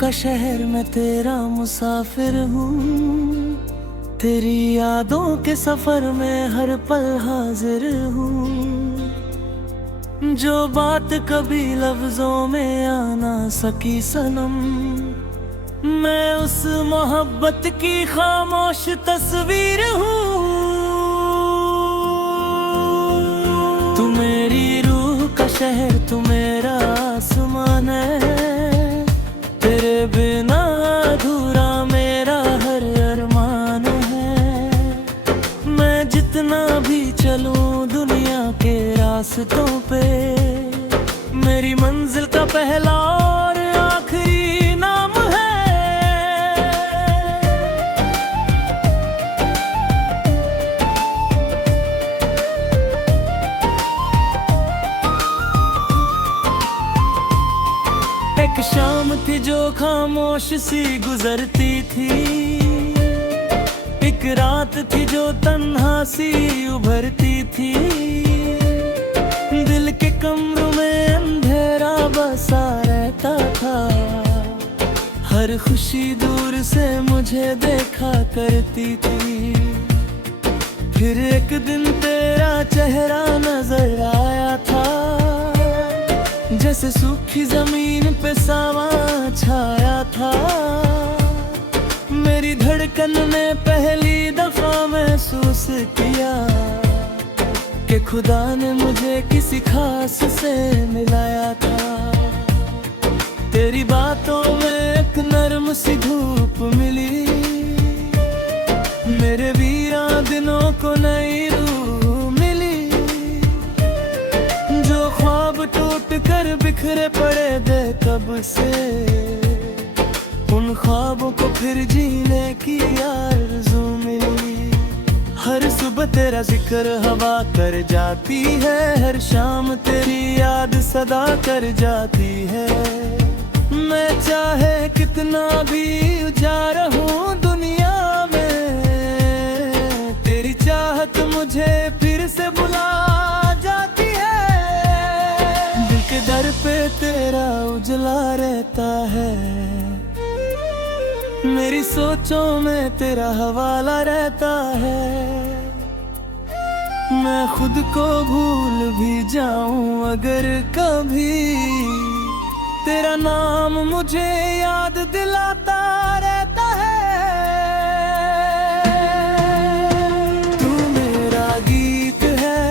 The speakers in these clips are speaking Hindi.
का शहर में तेरा मुसाफिर हूँ। तेरी यादों के सफर में हर पल हाजिर हूँ। जो बात कभी लफ्जों में आ ना सकी सनम, मैं उस मोहब्बत की खामोश तस्वीर हूँ। तू मेरी रूह का शहर, तू मेरा आसमान है। तेरे बिना अधूरा मेरा हर अरमान है। मैं जितना भी चलूं दुनिया के रास्तों पे, मेरी मंजिल का पहला और आखिरी नाम है। एक शाम थी जो खामोश सी गुजरती थी, एक रात थी जो तन्हा सी उभरती थी। दिल के कमरों में अंधेरा बसा रहता था, हर खुशी दूर से मुझे देखा करती थी। फिर एक दिन तेरा चेहरा नजर आया था, जैसे सूखी जमीन पे सावा छाया था। मेरी धड़कन ने पहली दफा महसूस किया कि खुदा ने मुझे किसी खास से मिलाया था। तेरी बातों में एक नर्म सी धूप मिली, मेरे वीरा दिनों को नई रूह मिली। जो ख्वाब टूट कर बिखरे पड़े थे कब से, उन ख्वाबों को फिर जीने की आरज़ू मिली। हर सुबह तेरा जिक्र हवा कर जाती है, हर शाम तेरी याद सदा कर जाती है। मैं चाहे कितना भी उजाड़ हूँ दुनिया में, तेरी चाहत मुझे फिर से बुला जाती है। दिल के दर पे तेरा उजला रहता है, मेरी सोचों में तेरा हवाला रहता है। मैं खुद को भूल भी जाऊं अगर कभी, तेरा नाम मुझे याद दिलाता रहता है। तू मेरा गीत है,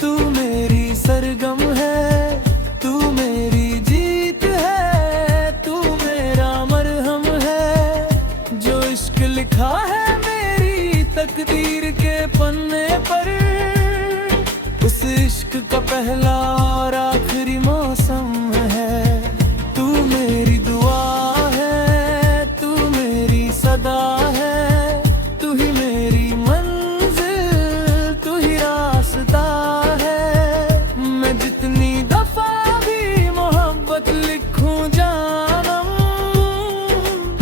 तू मेरी सरगम है, तू मेरी जीत है, तू मेरा मरहम है। जो इश्क लिखा है मेरी तकदीर के पन्ने पर, उस इश्क का पहला और आखिरी मौसम है। तू मेरी दुआ है, तू मेरी सदा है, तू ही मेरी मंजिल, तू ही रास्ता है। मैं जितनी दफा भी मोहब्बत लिखूं जानम,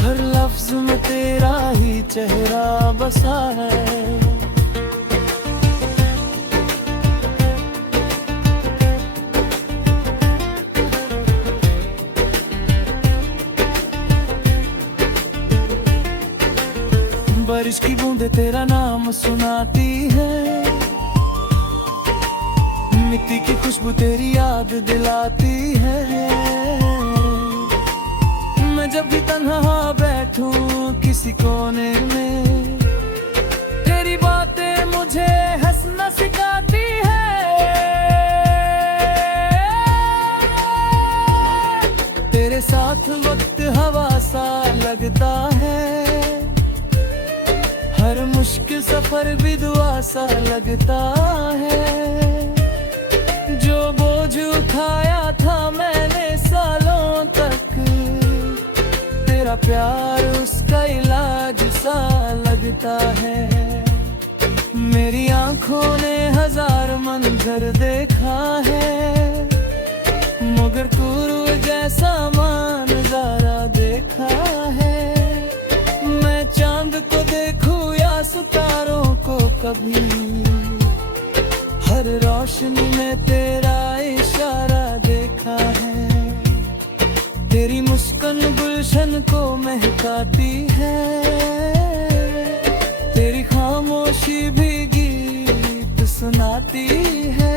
हर लफ्ज में तेरा ही चेहरा बसा है। बारिश की बूंदें तेरा नाम सुनाती है, मिट्टी की खुशबू तेरी याद दिलाती है। मैं जब भी तन्हा बैठूं किसी कोने में, तेरी बातें मुझे हंसना सिखाती है। तेरे साथ वक्त हवा सा लगता है, हर मुश्किल सफर भी दुआ सा लगता है। जो बोझ उठाया था मैंने सालों तक, तेरा प्यार उसका इलाज सा लगता है। मेरी आंखों ने हजार मंजर देखा है, मगर तू जैसा manzara देखा है। मैं चांद को देखूं या सितारों को कभी, हर रोशनी में तेरा इशारा देखा है। तेरी मुस्कान गुलशन महकाती है, तेरी खामोशी भी गीत सुनाती है।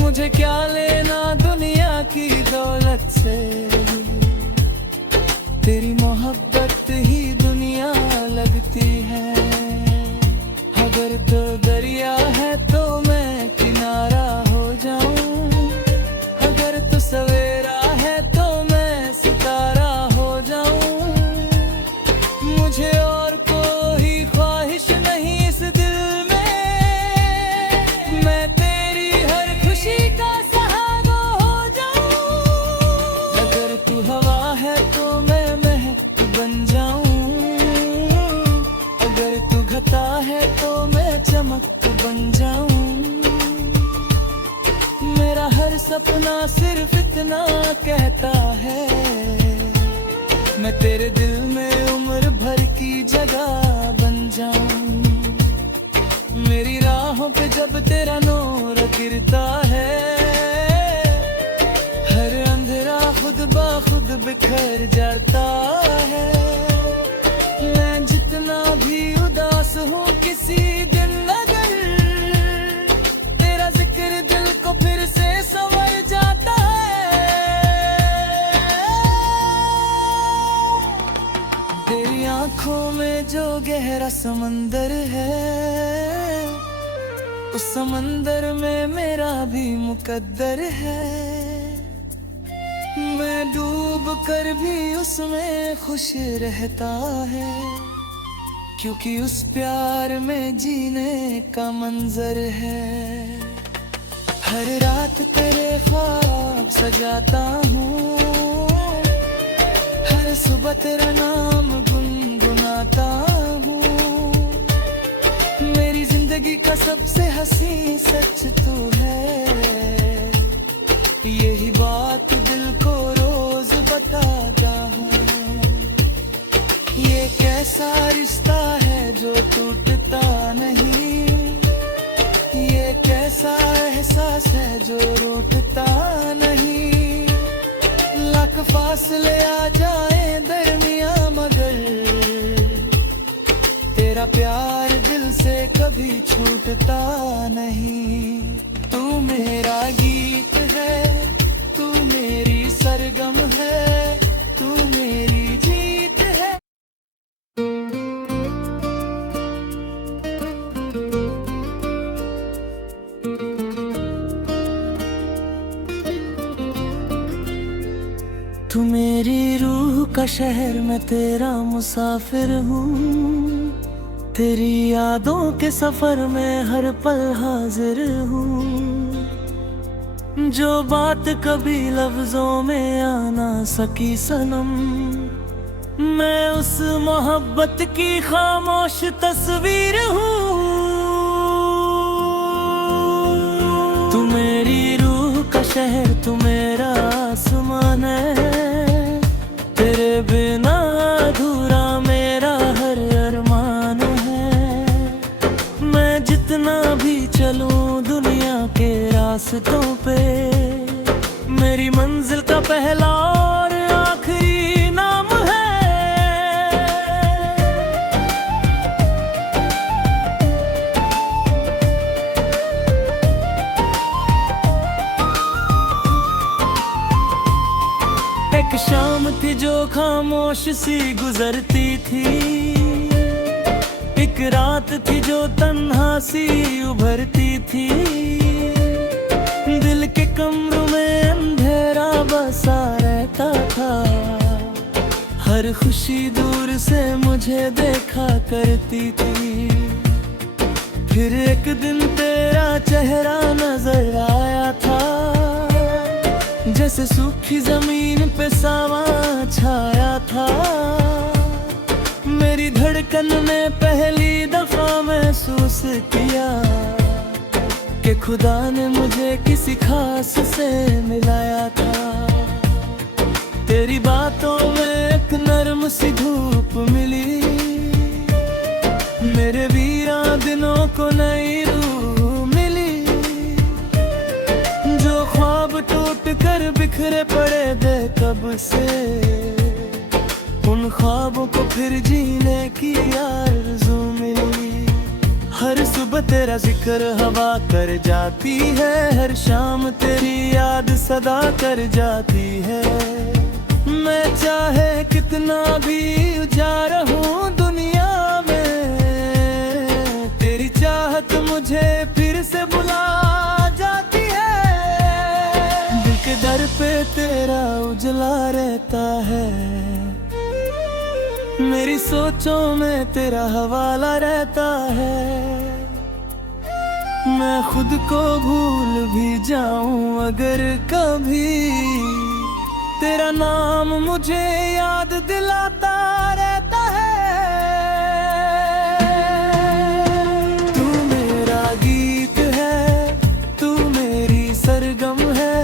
मुझे क्या लेना दुनिया की दौलत से, तेरी मोहब्बत ही दुनिया लगती है। अगर तो दरिया है तो मैं किनारा हो जाऊं, अगर तो सवेरा है तो मैं सितारा हो जाऊं। मुझे और कोई ख्वाहिश नहीं इस दिल में, मैं तेरी हर खुशी का सहारा हो जाऊं। अगर तू हवा है तो मैं महक बन जाऊं, अगर तू घटा है तो मैं चमक बन जाऊं। मेरा हर सपना सिर्फ इतना कहता है, मैं तेरे दिल में उम्र भर की जगह बन जाऊं। मेरी राहों पे जब तेरा नूर गिरता है, हर अंधेरा खुद ब खुद बिखर जाता है। मैं जितना भी उदास हूँ किसी दिन अगर तेरा जिक्र दिल को फिर से संवर जाता है। तेरी आंखों में जो गहरा समंदर है, उस समंदर में मेरा भी मुकद्दर है। मैं डूब कर भी उसमें खुश रहता है, क्योंकि उस प्यार में जीने का मंजर है। हर रात तेरे ख्वाब सजाता हूँ, हर सुबह तेरा नाम गुनगुनाता हूँ। मेरी जिंदगी का सबसे हंसी सच तू है, यही बात दिल को रोज बताता हूँ। ये कैसा रिश्ता है जो टूटता नहीं, ये कैसा एहसास है जो रूठता नहीं। लाख फासले आ जाए दरमिया मगर तेरा प्यार दिल से कभी छूटता नहीं। तू मेरा गीत है, तू मेरी सरगम है, तू मेरी जीत है। तू मेरी रूह का शहर, मैं तेरा मुसाफिर हूँ। तेरी यादों के सफर में हर पल हाजिर हूँ। जो बात कभी लफ्जों में आ ना सकी सनम, मैं उस मोहब्बत की खामोश तस्वीर हूँ। तू मेरी रूह का शहर, तू मेरा आसमान है। तेरे बिना अधूरा मेरा हर अरमान है। मैं जितना भी चलूं दुनिया के रास्तों पे, मेरी मंजिल का पहला और आखिरी नाम है। एक शाम थी जो खामोश सी गुजरती थी, एक रात थी जो तन्हा सी उभरती थी। दिल के कमरों में अंधेरा बसा रहता था, हर खुशी दूर से मुझे देखा करती थी। फिर एक दिन तेरा चेहरा नजर आया था, जैसे सूखी जमीन पे सावा छाया था। मेरी धड़कन ने पहली दफा महसूस किया कि खुदा ने मुझे किसी खास से मिलाया था। तेरी बातों में एक नरम सी धूप मिली, मेरे वीरा दिनों को नई रूह मिली। जो ख्वाब टूट कर बिखरे पड़े थे कब से, उन ख्वाबों को फिर जीने की आरज़ू मिली। हर सुबह तेरा जिक्र हवा कर जाती है, हर शाम तेरी याद सदा कर जाती है। मैं चाहे कितना भी उजाड़ हूँ दुनिया में, तेरी चाहत मुझे फिर से बुला जाती है। दिल के दर पे तेरा उजला रहता है, मेरी सोचों में तेरा हवाला रहता है। मैं खुद को भूल भी जाऊं अगर कभी, तेरा नाम मुझे याद दिलाता रहता है। तू मेरा गीत है, तू मेरी सरगम है,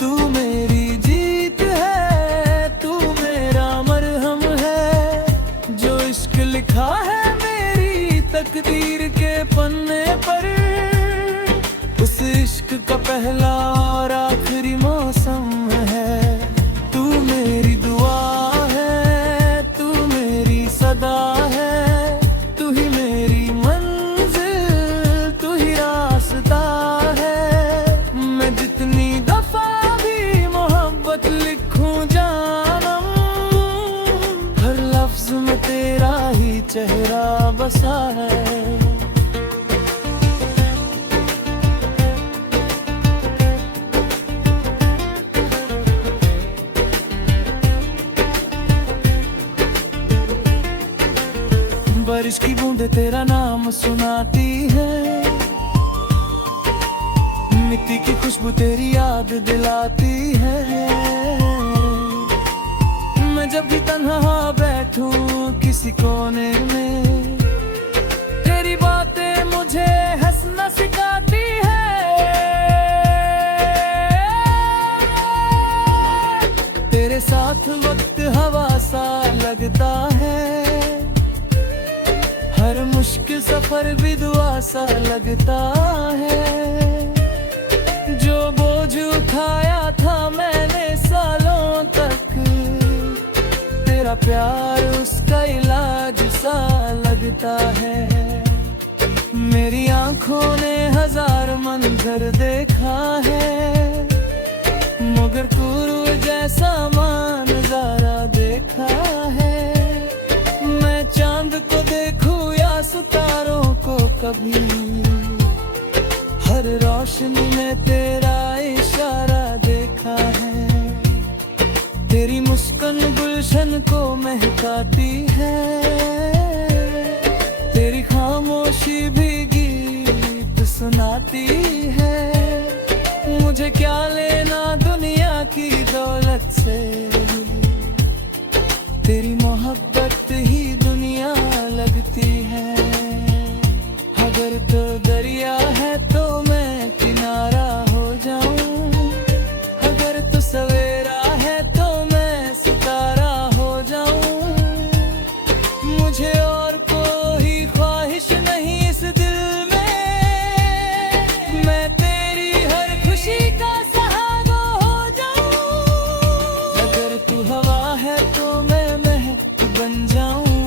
तू मेरी जीत है, तू मेरा मरहम है। जो इश्क लिखा है मेरी तकदीर के पन्ने पर, उस इश्क का पहला और आखिरी मौसम है। तू मेरी दुआ है, तू मेरी सदा है, तू ही मेरी मंजिल, तू ही रास्ता है। मैं जितनी दफा भी मोहब्बत लिखूं जानम, हर लफ्ज में तेरा ही चेहरा बसा है। बारिश की बूंदें तेरा नाम सुनाती है, मिट्टी की खुशबू तेरी याद दिलाती है। मैं जब भी तन्हा बैठूं किसी कोने में, तेरी बातें मुझे हंसना सिखाती है। तेरे साथ वक्त हवा सा लगता है, हर मुश्किल सफर भी दुआ सा लगता है। जो बोझ उठाया था मैंने सालों तक, तेरा प्यार उसका इलाज सा लगता है। मेरी आंखों ने हजार मंजर देखा है, मगर तू जैसा manzara देखा है। मैं चांद को देखूं या सितारों को कभी, हर रोशनी में तेरा इशारा देखा है। तेरी मुस्कान गुलशन को महकाती है, तेरी खामोशी भी गीत सुनाती है। मुझे क्या लेना दुनिया की दौलत से, तेरी मोहब्बत ही दुनिया लगती है। अगर तो दरिया है तो मैं किनारा हो जाऊं, अगर तो सवेरा है तो मैं सितारा हो जाऊं। मुझे और कोई ख्वाहिश नहीं इस दिल में, मैं तेरी हर खुशी का सहारा हो जाऊं। अगर तू हवा है तो मैं महक बन जाऊं,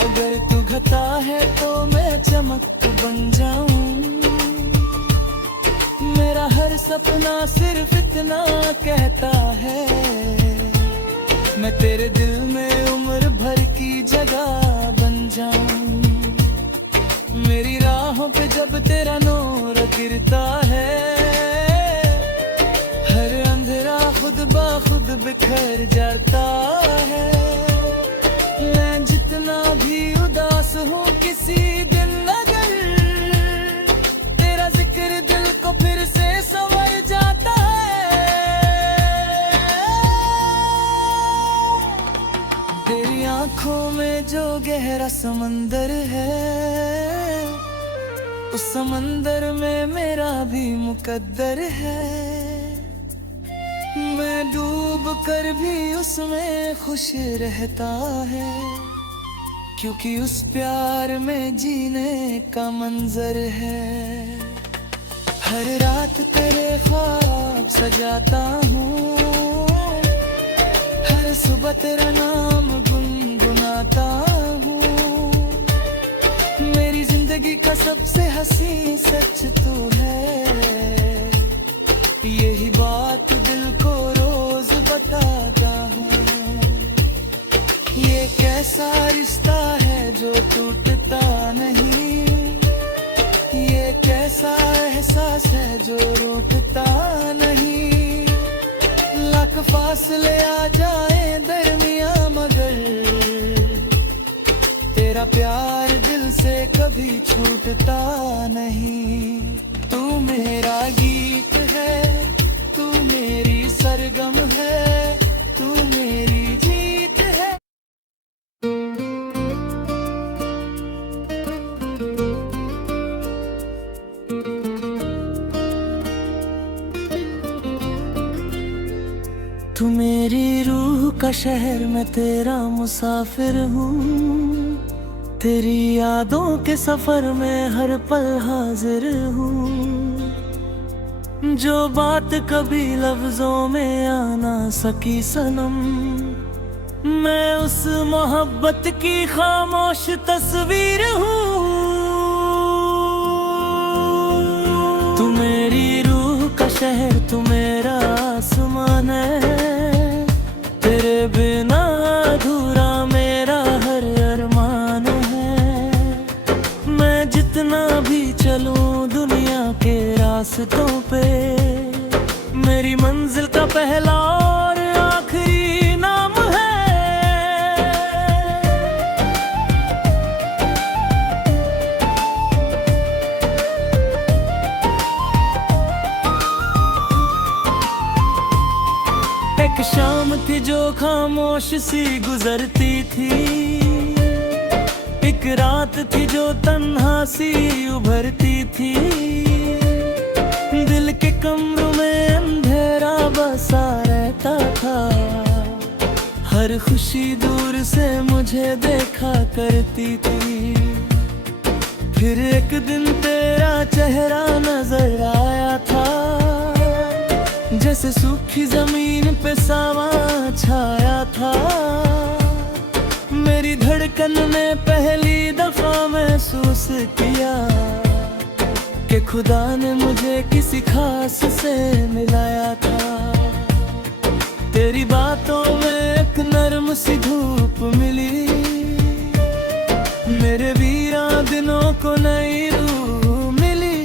अगर तू घटा है तो मैं चमक बन जाऊं। मेरा हर सपना सिर्फ इतना कहता है, मैं तेरे दिल में उम्र भर की जगह बन जाऊं। मेरी राहों पे जब तेरा नूर गिरता है, हर अंधेरा खुद ब खुद बिखर जाता है। मैं जितना भी उदास हूँ किसी दिन अगर, तेरा जिक्र दिल को फिर से संवर जाता है। तेरी आंखों में जो गहरा समंदर है, उस समंदर में मेरा भी मुकद्दर है। मैं डूब कर भी उसमें खुश रहता है, क्योंकि उस प्यार में जीने का मंजर है। हर रात तेरे ख्वाब सजाता हूँ, हर सुबह तेरा नाम गुनगुनाता हूँ। मेरी जिंदगी का सबसे हंसी सच तू है, यही बात दिल को रोज बताता हूँ। ये कैसा रिश्ता है जो टूटता नहीं, ये कैसा एहसास है जो रूठता नहीं। लाख फासले आ जाए दरमिया मगर तेरा प्यार दिल से कभी छूटता नहीं। तू मेरा गीत है, तू मेरी सरगम है, तू मेरी जीत है। तू मेरी रूह का शहर, मैं तेरा मुसाफिर हूँ। तेरी यादों के सफर में हर पल हाजिर हूँ। जो बात कभी लफ्जों में आ ना सकी सनम, मैं उस मोहब्बत की खामोश तस्वीर हूँ। तू मेरी रूह का शहर, तू मेरा आसमान है। तेरे बिना अधूरा मेरा हर अरमान है। मैं जितना भी चलूं दुनिया के रास्तों पे, मेरी मंजिल का पहला और आखिरी नाम है। एक शाम थी जो खामोश सी गुजरती थी, एक रात थी जो तन्हा सी उभरती थी। दिल के कमरों में अंधेरा बसा रहता था, हर खुशी दूर से मुझे देखा करती थी। फिर एक दिन तेरा चेहरा नजर आया था, जैसे सूखी जमीन पे सावा छाया था। मेरी धड़कन ने पहली दफा महसूस किया कि खुदा ने मुझे किसी खास से मिलाया था। तेरी बातों में एक नरम सी धूप मिली, मेरे वीरा दिनों को नई रूह मिली।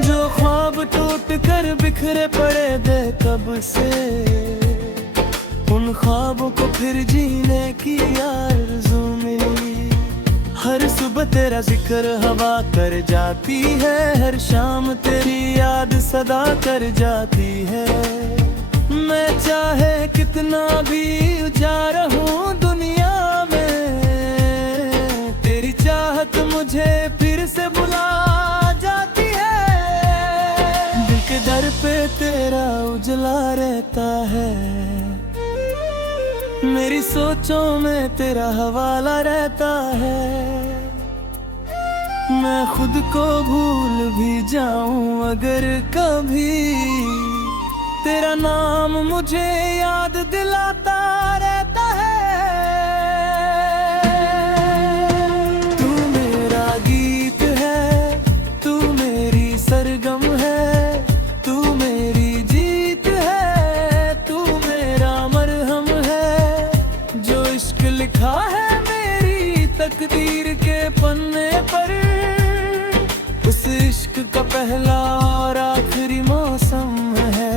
जो ख्वाब टूट कर बिखरे पड़े थे कब से, उन ख्वाबों को फिर जीने की आरज़ू मिली। हर सुबह तेरा जिक्र हवा कर जाती है, हर शाम तेरी याद सदा कर जाती है। मैं चाहे कितना भी उजाड़ हूँ दुनिया में, तेरी चाहत मुझे फिर से बुला जाती है। दिल के दर पे तेरा उजला रहता है, मेरी सोचों में तेरा हवाला रहता है। मैं खुद को भूल भी जाऊं अगर कभी, तेरा नाम मुझे याद दिलाता रहता है। तू मेरा गीत है, तू मेरी सरगम है, तू मेरी जीत है, तू मेरा मरहम है। जो इश्क लिखा है मेरी तकदीर के पन्ने पर, उस इश्क का पहला और आखिरी मौसम है।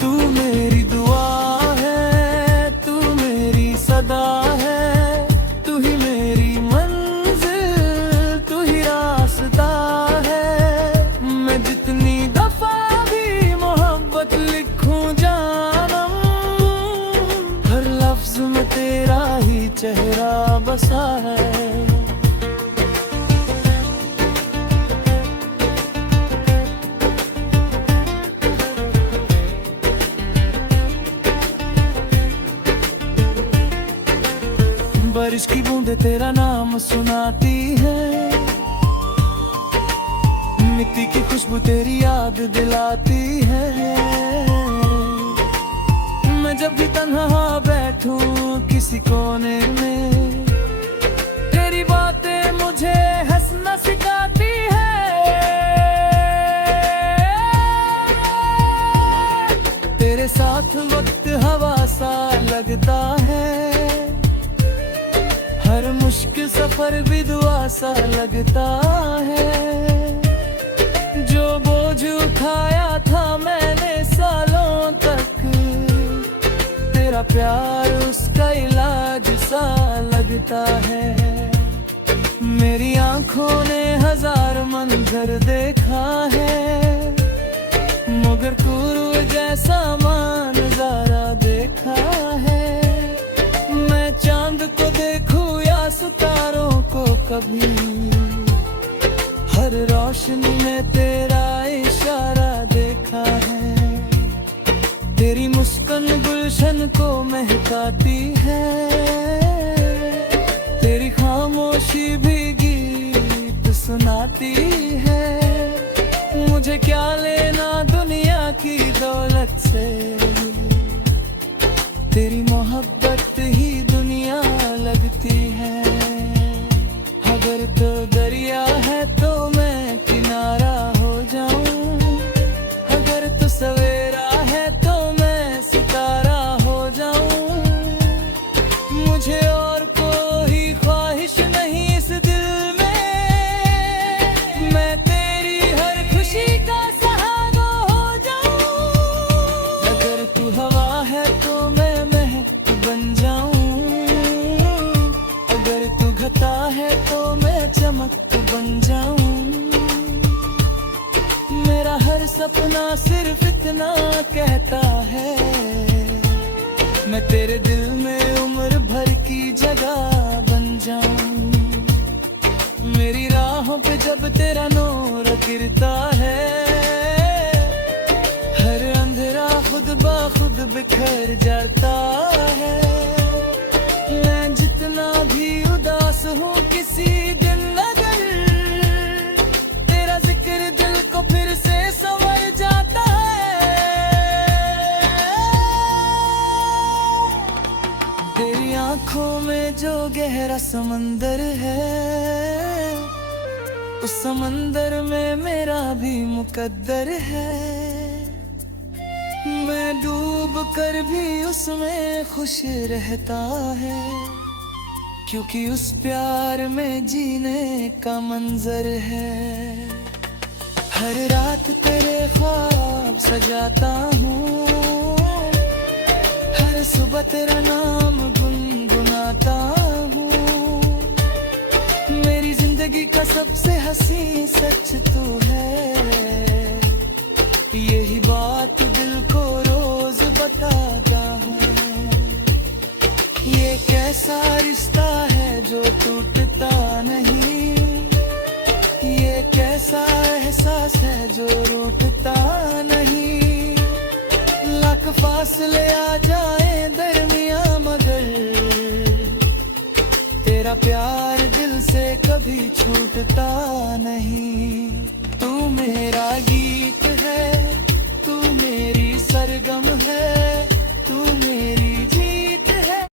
तू मेरी दुआ है, तू मेरी सदा है, तू ही मेरी मंजिल, तू ही रास्ता है। मैं जितनी दफा भी मोहब्बत लिखूं जानम, हर लफ्ज में तेरा ही चेहरा बसा है। बारिश की बूंदें तेरा नाम सुनाती है, मिट्टी की खुशबू तेरी याद दिलाती है। मैं जब भी तन्हा बैठूं किसी कोने में, तेरी बातें मुझे हंसना सिखाती है। तेरे साथ वक्त हवा सा लगता है, हर मुश्किल सफर भी दुआ सा लगता है। जो बोझ उठाया था मैंने सालों तक, तेरा प्यार उसका इलाज सा लगता है। मेरी आंखों ने हजार मंजर देखा है, मगर कुरूर जैसा नजारा देखा है। मैं चांद को देखूं या सितारों को कभी, हर रोशनी में तेरा इशारा देखा है। तेरी मुस्कान गुलशन को महकाती है, तेरी खामोशी भी गीत सुनाती है। मुझे क्या लेना दुनिया की दौलत से, तेरी मोहब्बत ही दुनिया लगती है। अगर तो दरिया है तो मैं किनारा हो जाऊं, अगर तो सवेरा है तो मैं सितारा हो जाऊं। मुझे और कोई ख्वाहिश नहीं इस दिल में, मैं तेरी हर खुशी का सहारा हो जाऊं। अगर तू हवा है तो मैं महक बन जाऊं, अगर तू घटा है तो मैं चमक बन जाऊं। मेरा हर सपना सिर्फ इतना कहता है, मैं तेरे दिल में उम्र भर की जगह बन जाऊं। मेरी राहों पे जब तेरा नूर गिरता है, हर अंधेरा खुद ब खुद बिखर जाता है। मैं जितना भी उदास हूँ किसी दिन अगर, तेरा जिक्र दिल को फिर से संवर जाता है। तेरी आंखों में जो गहरा समंदर है, उस समंदर में मेरा भी मुकद्दर है। मैं डूब कर भी उसमें खुश रहता है, क्योंकि उस प्यार में जीने का मंजर है। हर रात तेरे ख्वाब सजाता हूँ, हर सुबह तेरा नाम गुनगुनाता हूँ। मेरी जिंदगी का सबसे हंसी सच तू है, यही बात दिल को रोज बताता हूँ। ये कैसा रिश्ता है जो टूटता नहीं, ये कैसा एहसास है जो रूठता नहीं। लाख फासले आ जाए दरमिया मगर, तेरा प्यार दिल से कभी छूटता नहीं। तू मेरा गीत है, तू मेरी सरगम है, तू मेरी जीत